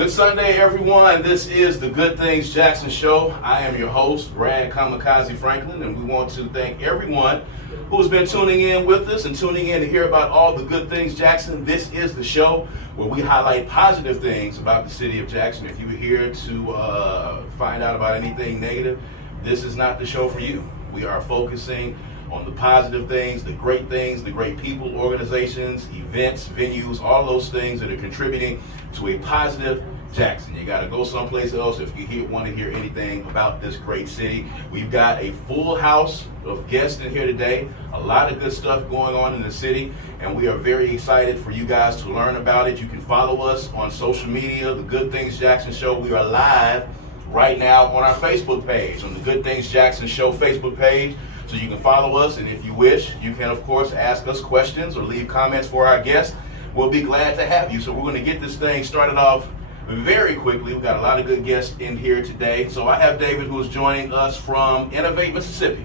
Good Sunday, everyone. This is the Good Things Jackson Show. I am your host, Brad Kamikaze Franklin, and we want to thank everyone who has been tuning in with us and tuning in to hear about all the good things Jackson. This is the show where we highlight positive things about the city of Jackson. If you're here to find out about anything negative, this is not the show for you. We are focusing on the positive things, the great people, organizations, events, venues, all those things that are contributing to a positive Jackson. You got to go someplace else if you want to hear anything about this great city. We've got a full house of guests in here today, a lot of good stuff going on in the city, and we are very excited for you guys to learn about it. You can follow us on social media, The Good Things Jackson Show. We are live right now on our Facebook page, on the Good Things Jackson Show Facebook page. So you can follow us, and if you wish, you can, of course, ask us questions or leave comments for our guests. We'll be glad to have you. So we're going to get this thing started off very quickly. We've got a lot of good guests in here today. So I have David, who is joining us from Innovate, Mississippi.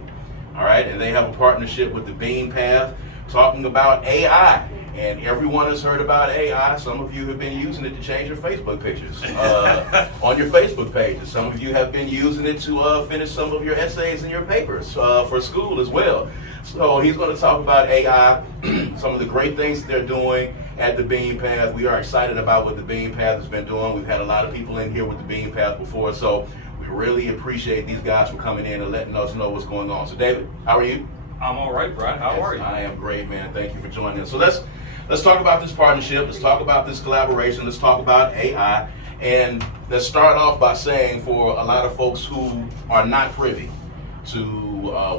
All right, and they have a partnership with the Bean Path talking about AI. And everyone has heard about AI. Some of you have been using it to change your Facebook pictures on your Facebook pages. Some of you have been using it to finish some of your essays and your papers for school as well. So he's going to talk about AI, some of the great things that they're doing at the Bean Path. We are excited about what the Bean Path has been doing. We've had a lot of people in here with the Bean Path before, so we really appreciate these guys for coming in and letting us know what's going on. So David, how are you? I'm all right, Brad. How are you? I am great, man. Thank you for joining us. So let's talk about this partnership. Let's talk about this collaboration. Let's talk about AI. And let's start off by saying, for a lot of folks who are not privy to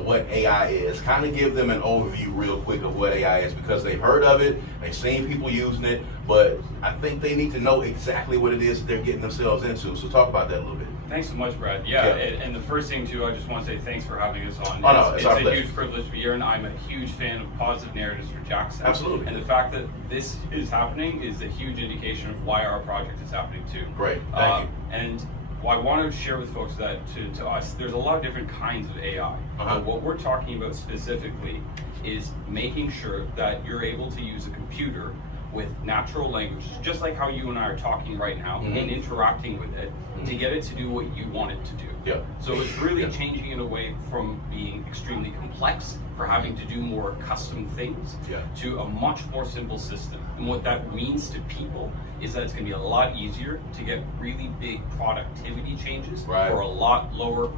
what AI is, kind of give them an overview real quick of what AI is, because they've heard of it, they've seen people using it, but I think they need to know exactly what it is that they're getting themselves into. So talk about that a little bit. Thanks so much, Brad. Yeah. And the first thing, too, I just want to say thanks for having us on. It's a pleasure. huge privilege to be here, and I'm a huge fan of positive narratives for Jackson. Absolutely. And the fact that this is happening is a huge indication of why our project is happening, too. Great. Thank you. And I want to share with folks that to us, there's a lot of different kinds of AI. But what we're talking about specifically is making sure that you're able to use a computer with natural language, just like how you and I are talking right now, and interacting with it to get it to do what you want it to do. Yeah. So it's really changing it away from being extremely complex for having to do more custom things to a much more simple system. And what that means to people is that it's going to be a lot easier to get really big productivity changes for a lot lower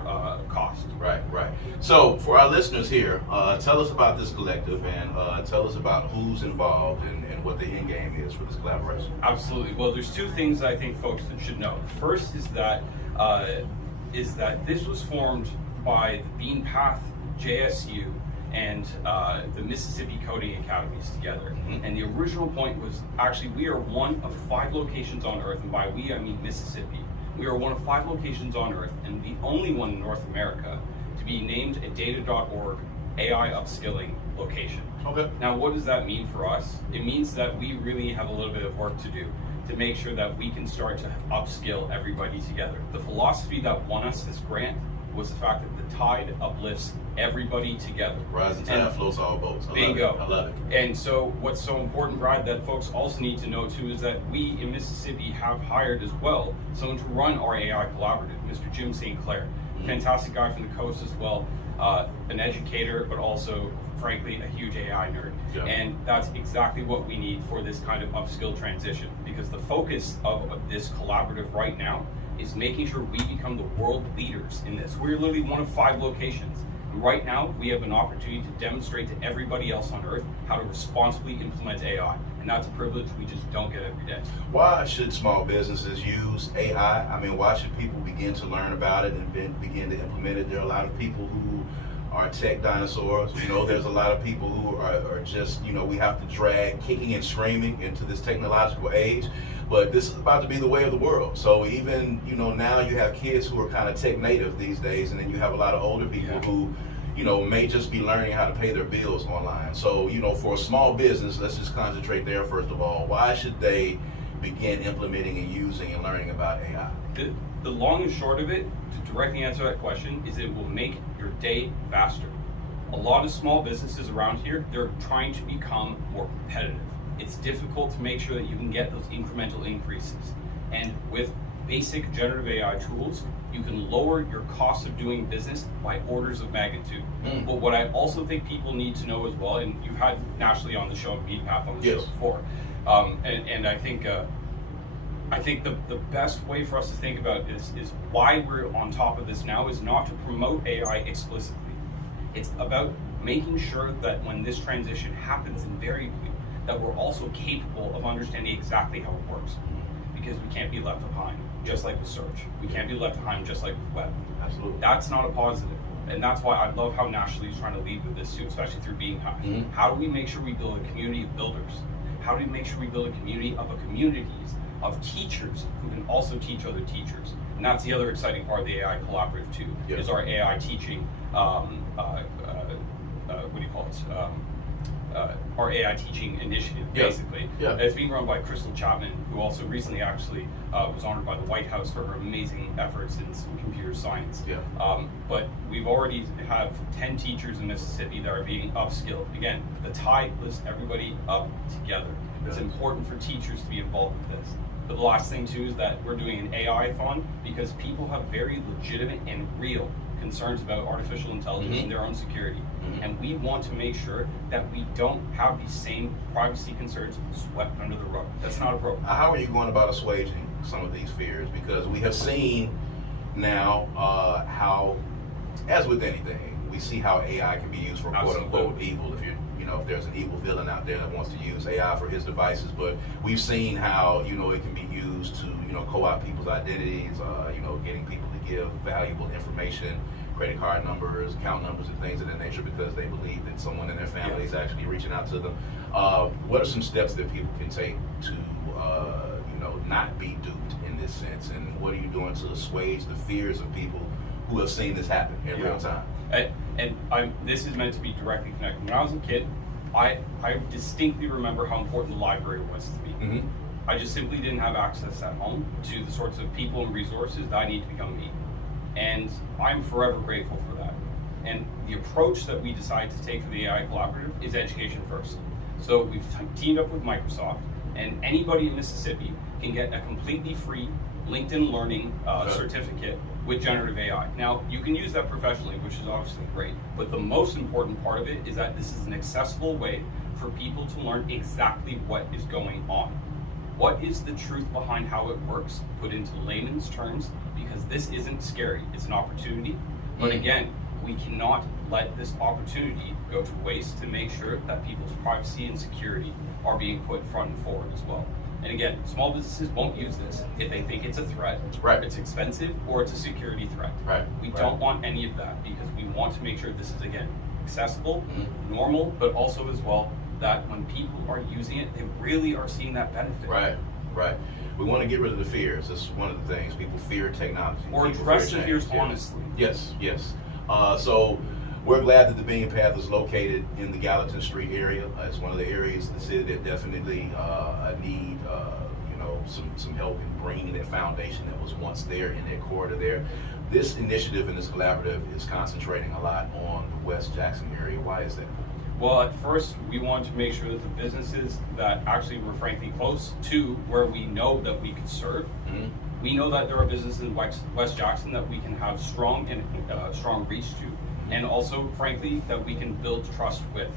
cost. Right. So for our listeners here, tell us about this collective and tell us about who's involved and what the end game is for this collaboration. Absolutely. Well, there's two things I think folks should know. The first is that this was formed by the Bean Path, JSU, and the Mississippi Coding Academies together. And the original point was, actually, we are one of 5 locations on Earth, and by we I mean Mississippi. We are one of 5 locations on Earth, and the only one in North America to be named a data.org AI upskilling location. Okay. Now, what does that mean for us? It means that we really have a little bit of work to do to make sure that we can start to upskill everybody together. The philosophy that won us this grant was the fact that the tide uplifts everybody together. Rising tide floats all boats. Bingo. I love it. And so what's so important, Brad, that folks also need to know too, is that we in Mississippi have hired as well someone to run our AI collaborative, Mr. Jim St. Clair. Fantastic guy from the coast as well, an educator, but also, frankly, a huge AI nerd. Yeah. And that's exactly what we need for this kind of upskill transition, because the focus of this collaborative right now is making sure we become the world leaders in this. We're literally one of 5 locations. And right now, we have an opportunity to demonstrate to everybody else on Earth how to responsibly implement AI. And that's a privilege we just don't get every day. Why should small businesses use AI? I mean, why should people begin to learn about it and begin to implement it? There are a lot of people who are tech dinosaurs. There's a lot of people who are just, we have to drag kicking and screaming into this technological age. But this is about to be the way of the world. So even, now you have kids who are kind of tech native these days, and then you have a lot of older people who, may just be learning how to pay their bills online. So, for a small business, let's just concentrate there first of all. Why should they begin implementing and using and learning about AI? The long and short of it, to directly answer that question, is it will make your day faster. A lot of small businesses around here, they're trying to become more competitive. It's difficult to make sure that you can get those incremental increases. And with basic generative AI tools, you can lower your cost of doing business by orders of magnitude. But what I also think people need to know as well, and you've had Natalie on the show, Beatpath on the show before, and I think the best way for us to think about this is why we're on top of this now is not to promote AI explicitly. It's about making sure that when this transition happens invariably, that we're also capable of understanding exactly how it works. Because we can't be left behind, just like with search. We can't be left behind, just like with web. Absolutely. That's not a positive. And that's why I love how Natalie is trying to lead with this too, especially through Beatpath. How do we make sure we build a community of builders? How do we make sure we build a community of communities of teachers who can also teach other teachers? And that's the other exciting part of the AI Collaborative too, is our AI teaching, what do you call it? Our AI teaching initiative, basically. It's being run by Crystal Chapman, who also recently actually was honored by the White House for her amazing efforts in computer science. But we've already have 10 teachers in Mississippi that are being upskilled. Again, the tide lifts everybody up together. It's important for teachers to be involved with this. But the last thing too is that we're doing an AI-thon because people have very legitimate and real concerns about artificial intelligence and their own security. And we want to make sure that we don't have these same privacy concerns swept under the rug. That's not appropriate. How are you going about assuaging some of these fears? Because we have seen now how, as with anything, we see how AI can be used for quote unquote evil. If there's an evil villain out there that wants to use AI for his devices, but we've seen how it can be used to co-opt people's identities, getting people to give valuable information, credit card numbers, account numbers, and things of that nature because they believe that someone in their family is actually reaching out to them. What are some steps that people can take to not be duped in this sense, and what are you doing to assuage the fears of people who have seen this happen in real time? This is meant to be directly connected. When I was a kid, I distinctly remember how important the library was to me. I just simply didn't have access at home to the sorts of people and resources that I need to become me. And I'm forever grateful for that. And the approach that we decided to take for the AI Collaborative is education first. So we've teamed up with Microsoft, and anybody in Mississippi can get a completely free LinkedIn Learning certificate with generative AI. Now, you can use that professionally, which is obviously great, but the most important part of it is that this is an accessible way for people to learn exactly what is going on. What is the truth behind how it works, put into layman's terms, because this isn't scary, it's an opportunity. But again, we cannot let this opportunity go to waste to make sure that people's privacy and security are being put front and forward as well. And again, small businesses won't use this if they think it's a threat, it's expensive, or it's a security threat. We don't want any of that because we want to make sure this is, again, accessible, normal, but also as well that when people are using it, they really are seeing that benefit. Right. We want to get rid of the fears. That's one of the things. People fear technology. Or address the fears honestly. Yes. So we're glad that the Beatpath is located in the Gallatin Street area. It's one of the areas of the city that definitely need some help in bringing that foundation that was once there in that corridor there. This initiative and this collaborative is concentrating a lot on the West Jackson area. Why is that? Well, at first, we wanted to make sure that the businesses that actually were frankly close to where we know that we could serve, we know that there are businesses in West Jackson that we can have strong reach to, and also, frankly, that we can build trust with.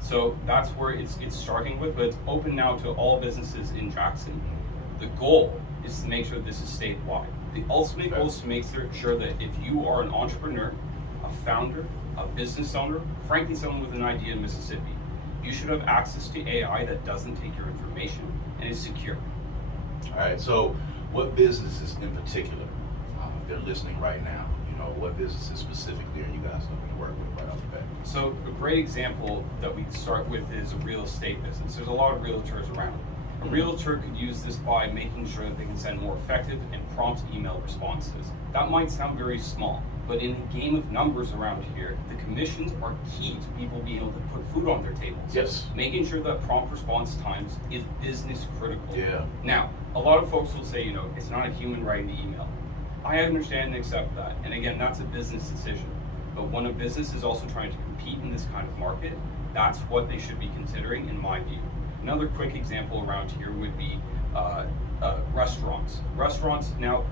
So that's where it's starting with, but it's open now to all businesses in Jackson. The goal is to make sure this is statewide. The ultimate goal is to make sure that if you are an entrepreneur, a founder, a business owner, frankly someone with an idea in Mississippi, you should have access to AI that doesn't take your information and is secure. All right, so what businesses in particular, if they're listening right now, what businesses specifically are you guys looking to work with right off the bat? So a great example that we can start with is a real estate business. There's a lot of realtors around. A realtor could use this by making sure that they can send more effective and prompt email responses. That might sound very small, but in a game of numbers around here, the commissions are key to people being able to put food on their tables. Making sure that prompt response times is business critical. Now, a lot of folks will say, it's not a human writing the email. I understand and accept that. And again, that's a business decision. But when a business is also trying to compete in this kind of market, that's what they should be considering in my view. Another quick example around here would be restaurants. restaurants. Restaurants now,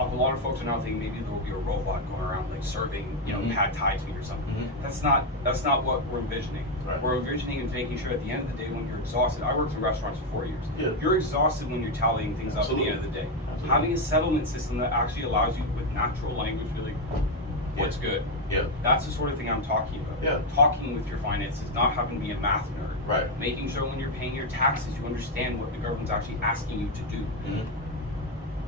a lot of folks are now thinking maybe there will be a robot going around like serving, pad thai to me or something. That's not what we're envisioning. Right. We're envisioning and making sure at the end of the day when you're exhausted. I worked in restaurants for 4 years. Yeah. You're exhausted when you're tallying things up at the end of the day. Absolutely. Having a settlement system that actually allows you with natural language to be like, what's good? Yeah. That's the sort of thing I'm talking about. Yeah. Talking with your finances, not having to be a math nerd. Right. Making sure when you're paying your taxes, you understand what the government's actually asking you to do.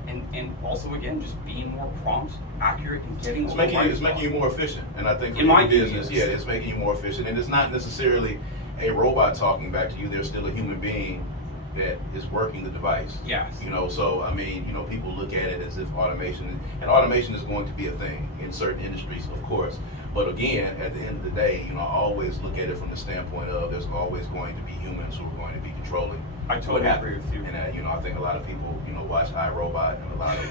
And also again, just being more prompt, accurate, and getting It's making you more efficient, and I think for your business, it's making you more efficient. And it's not necessarily a robot talking back to you. There's still a human being that is working the device. Yes. So I mean, people look at it as if automation is going to be a thing in certain industries, of course. But again, at the end of the day, I always look at it from the standpoint of there's always going to be humans who are going to be controlling. I totally agree with you. And I think a lot of people, watch iRobot and a lot of,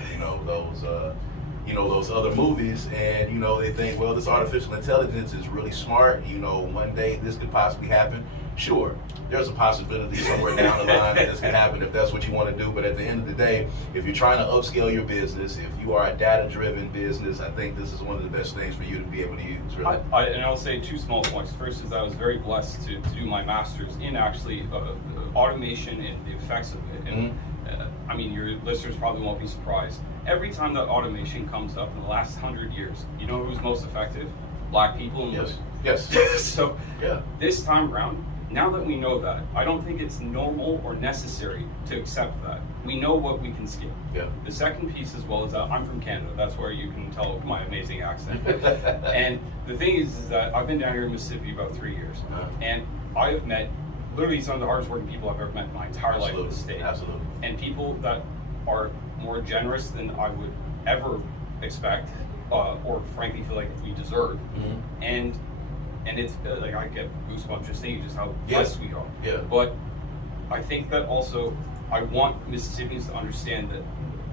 those other movies, and they think, well, this artificial intelligence is really smart. One day this could possibly happen. Sure, there's a possibility somewhere down the line that this can happen if that's what you want to do. But at the end of the day, if you're trying to upscale your business, if you are a data-driven business, I think this is one of the best things for you to be able to use. Really. I'll say 2 small points. First is I was very blessed to do my master's in actually automation and the effects of it. And I mean, your listeners probably won't be surprised. Every time that automation comes up in the last 100 years, you know who's most effective? Black people and women. Yes. So this time around, now that we know that, I don't think it's normal or necessary to accept that. We know what we can scale. Yeah. The second piece as well is that I'm from Canada. That's where you can tell my amazing accent. And the thing is that I've been down here in Mississippi about 3 years. And I have met literally some of the hardest working people I've ever met in my entire life in the state. Absolutely. And people that are more generous than I would ever expect, or frankly feel like we deserve. And it's like I get goosebumps just thinking just how blessed we are. Yeah. But I think that also I want Mississippians to understand that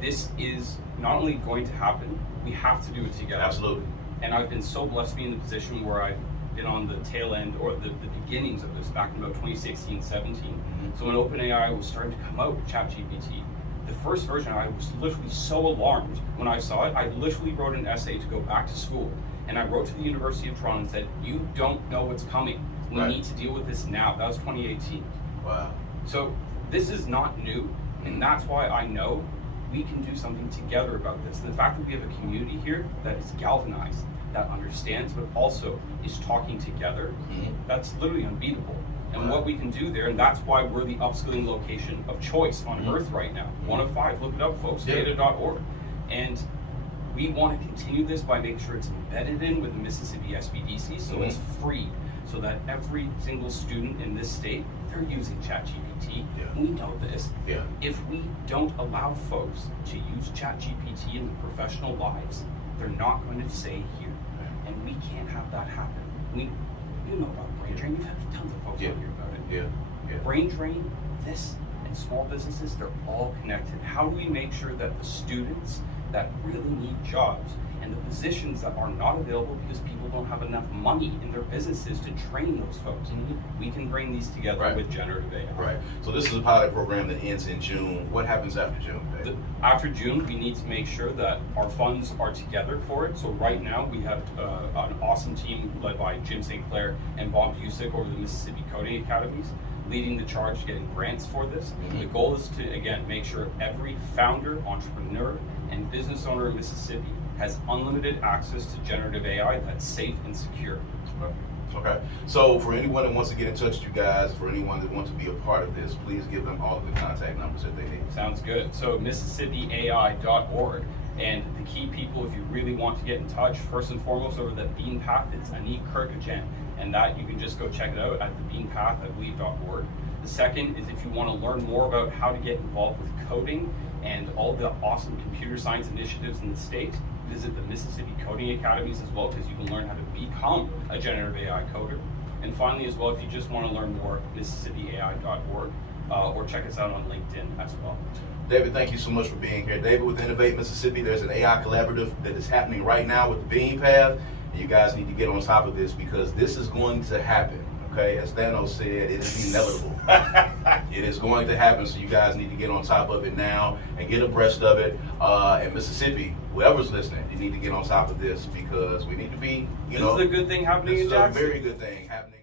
this is not only going to happen, we have to do it together. Absolutely. And I've been so blessed to be in the position where I've been on the tail end or the beginnings of this back in about 2016, 17. So when OpenAI was starting to come out with ChatGPT, the first version, I was literally so alarmed when I saw it. I literally wrote an essay to go back to school. And I wrote to the University of Toronto and said, you don't know what's coming. We need to deal with this now. That was 2018. Wow. So this is not new. And that's why I know we can do something together about this. And the fact that we have a community here that is galvanized, that understands, but also is talking together, that's literally unbeatable. And what we can do there, and that's why we're the upskilling location of choice on Earth right now. 1 of 5, look it up, folks, data.org. And we want to continue this by making sure it's embedded in with the Mississippi SBDC, so it's free, so that every single student in this state, they're using ChatGPT. We know this. If we don't allow folks to use ChatGPT in their professional lives, they're not going to stay here. And we can't have that happen. You know about brain drain. You've had tons of folks out here about it. Brain drain, this, and small businesses, they're all connected. How do we make sure that the students that really need jobs and the positions that are not available because people don't have enough money in their businesses to train those folks, we can bring these together with generative AI. Right. So this is a pilot program that ends in June. What happens after June, Dave? After June, we need to make sure that our funds are together for it. So right now we have an awesome team led by Jim St. Clair and Bob Busick over the Mississippi Coding Academies, leading the charge, getting grants for this. The goal is to, again, make sure every founder, entrepreneur, and business owner in Mississippi has unlimited access to generative AI that's safe and secure. Okay. So for anyone that wants to get in touch with you guys, for anyone that wants to be a part of this, please give them all of the contact numbers that they need. Sounds good. So MississippiAI.org. And the key people, if you really want to get in touch, first and foremost over the Bean Path, it's Anik Kirkajan. And that you can just go check it out at the beanpath, I believe.org. The second is if you want to learn more about how to get involved with coding and all the awesome computer science initiatives in the state, visit the Mississippi Coding Academies as well, because you can learn how to become a generative AI coder. And finally as well, if you just want to learn more, MississippiAI.org, or check us out on LinkedIn as well. David, thank you so much for being here. David with Innovate Mississippi, there's an AI collaborative that is happening right now with the Bean Path. You guys need to get on top of this because this is going to happen, Okay, as Thanos said, it is inevitable. It is going to happen, so you guys need to get on top of it now and get abreast of it. In Mississippi, whoever's listening, you need to get on top of this because we need to be, This is a good thing happening in Jackson. Jackson. It's a very good thing happening.